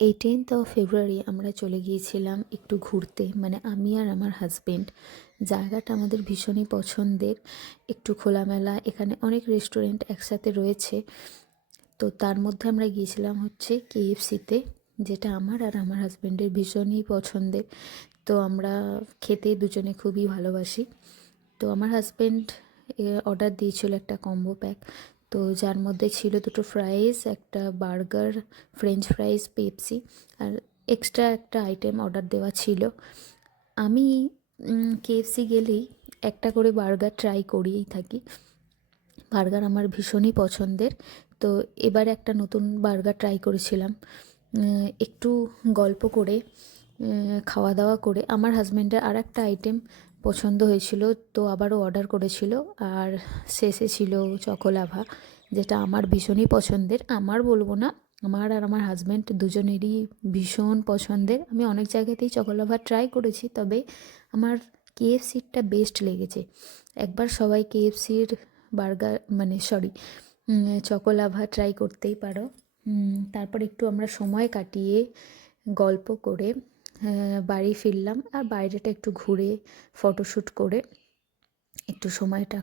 18 আমরা চলে গিয়েছিলাম একটু ঘুরতে, মানে আমি আর আমার হাজবেন্ড। জায়গাটা আমাদের ভীষণই পছন্দের, একটু খোলামেলা, এখানে অনেক রেস্টুরেন্ট একসাথে রয়েছে। তো তার মধ্যে আমরা গিয়েছিলাম হচ্ছে কেএফসিতে, যেটা আমার আর আমার হাজবেন্ডের ভীষণই পছন্দের। তো আমরা খেতে দুজনে খুবই ভালোবাসি। তো আমার হাজবেন্ড অর্ডার দিয়েছিল একটা কম্বো প্যাক, তো যার মধ্যে ছিল দুটো ফ্রাইস, একটা বার্গার, ফ্রেঞ্চ ফ্রাইস, পেপসি, আর এক্সট্রা একটা আইটেম অর্ডার দেওয়া ছিল। আমি কেএফসি গেলেই একটা করে বার্গার ট্রাই করিয়েই থাকি। বার্গার আমার ভীষণই পছন্দের। তো এবার একটা নতুন বার্গার ট্রাই করেছিলাম। একটু গল্প করে খাওয়া দাওয়া করে আমার হাজব্যান্ডের আর একটা আইটেম পছন্দ হয়েছিল, তো আবারও অর্ডার করেছিল। আর শেষে ছিল চকোলাভা, যেটা আমার ভীষণই পছন্দের। আমার বলবো না, আমার আর আমার হাজব্যান্ড দুজনেরই ভীষণ পছন্দের। আমি অনেক জায়গাতেই চকোলাভা ট্রাই করেছি, তবে আমার কেএফসিরটা বেস্ট লেগেছে। একবার সবাই কেএফসির বার্গার, মানে সরি, চকোলাভা ট্রাই করতেই পারো। তারপর একটু আমরা সময় কাটিয়ে গল্প করে বাড়ি ফিরলাম, আর বাইরেটা একটু ঘুরে ফটোশ্যুট করে একটু সময়টা